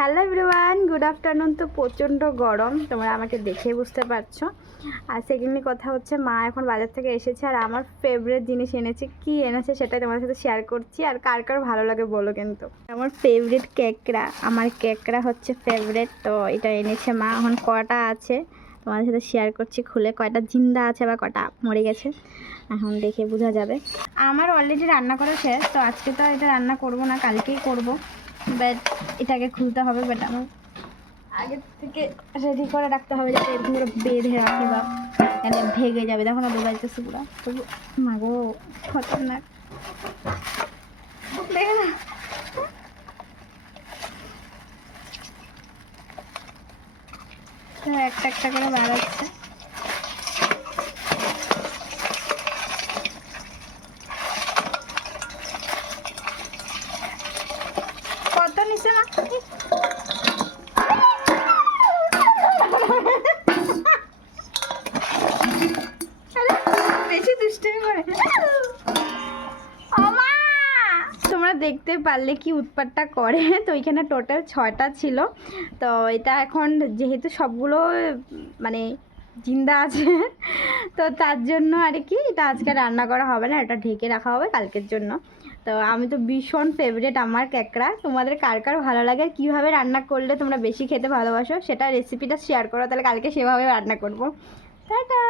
Hello everyone, good afternoon. তো প্রচণ্ড গরম, তোমরা আমাকে দেখেই বুঝতে পারছো। আর সেকেন্ডলি কথা হচ্ছে, মা এখন বাজার থেকে এসেছে আর আমার ফেভারিট জিনিস এনেছে। কি এনেছে সেটাই তোমাদের সাথে শেয়ার করছি। আর কার কার ভালো লাগে বলো কিন্তু। আমার ফেভারিট কেকড়া, আমার কেকড়া হচ্ছে ফেভারিট। তো এটা এনেছে মা। এখন কটা আছে তোমাদের সাথে শেয়ার করছি খুলে, কয়টা জিন্দা আছে বা কটা মরে গেছে এখন দেখে বোঝা যাবে। আমার অলরেডি রান্না করা শেষ, তো আজকে তো এটা রান্না করব না, কালকেই করব। বাট এটাকে খুলতে হবে, বাট আমার আগে থেকে রেডি করে রাখতে হবে যাতে এরকম করে বেঁধে রাখি বা মানে ভেঙে যাবে। দেখো না বোঝা যাচ্ছে পুরো, তবু মাগো খতরনাক, দেখে না। একটা একটা করে বাড়াচ্ছে। কত নিচে না বেশি দুষ্টুমি করে। তোমরা দেখতে পারলে কি উৎপাতটা করে। তো এখানে টোটাল 6টা ছিল। তো এটা এখন যেহেতু সবগুলো মানে জিন্দা আছে, তো তার জন্য আর কি এটা আজকে রান্না করা হবে না, এটা ঢেকে রাখা হবে কালকের জন্য। তো আমি তো ভীষণ ফেভারিট আমার ক্যাকড়া। তোমাদের কার কার ভালো লাগে, কীভাবে রান্না করলে তোমরা বেশি খেতে ভালোবাসো সেটা রেসিপিটা শেয়ার করো, তাহলে কালকে সেভাবে রান্না করবো। টাটা।